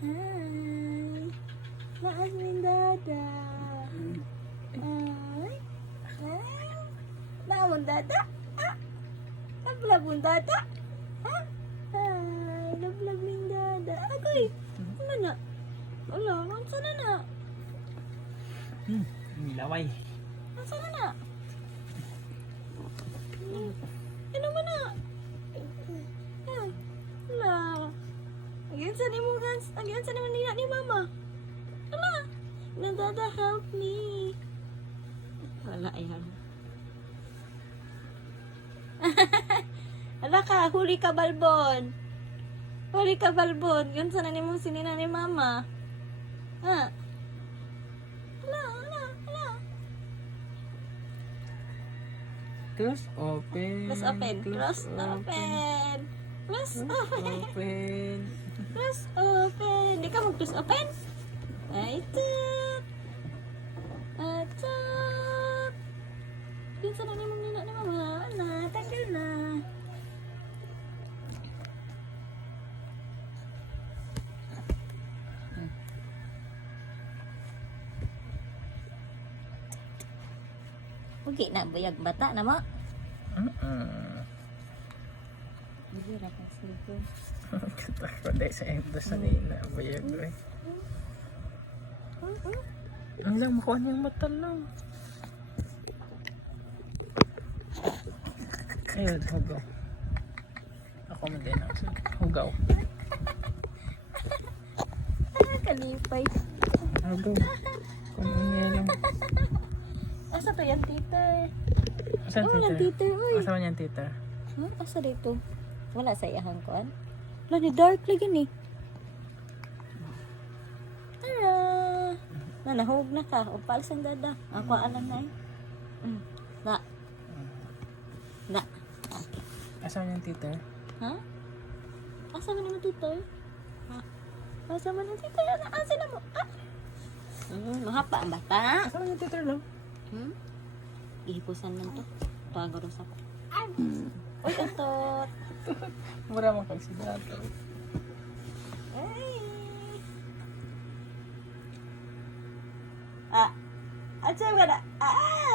Hi. Maas mo yung dada. Ay. Ay. Naamon dada. Ah. Nablab mo dada. Ah. Ay. Nablab mo yung dada. Agoy. Ano na? Wala. Saan na na? Laway. Saan na na? Ano mo na? Ah. Wala. Again sa ni mo guys. Again sa naman nila ni mama. Wala. Nadada help me. Wala yan. Wala ka. Huli ka balbon. Huli ka balbon. Yun sa nani mo sinina ni mama. Ha? Wala. Wala. Wala. Close open. Close open. Close open. Close open. Open. Close open. Hindi ka mag-close open? Ay, tut. Tut. Yun sa nani mong nina ni mama. Na, tagal na. Okay na, bayag bata na mo. Hindi, rapat sila. Katakot dahil sa endo sa nina. Bayag eh. Ang lang makuha niyang mata lang. Ayun, hugaw. Ako mo din ako. Hugaw. Kalipay. Hugaw. Kung ano niya lang. Asa to yan, titer? Asan Oh, yan, tita? titer, uy. Asan yan tita? Asa dito? Wala sa iyahang kuan. Wala ni dark lagi ni. Hello. Nahug na ka. Upal sa dada. Ako alam na eh. Na. Na. Asan yan tita? Ha? Asa man naman titer? Ha? Asa man naman titer? Asa na mo? Ah. Mahapa ang bata. Asan yan tita lang? Ihipusan lang to. Tago rin sa ko. Uy, utot. Mura mo pagsidato. Ay. Ah. Atsa ka na. Ah.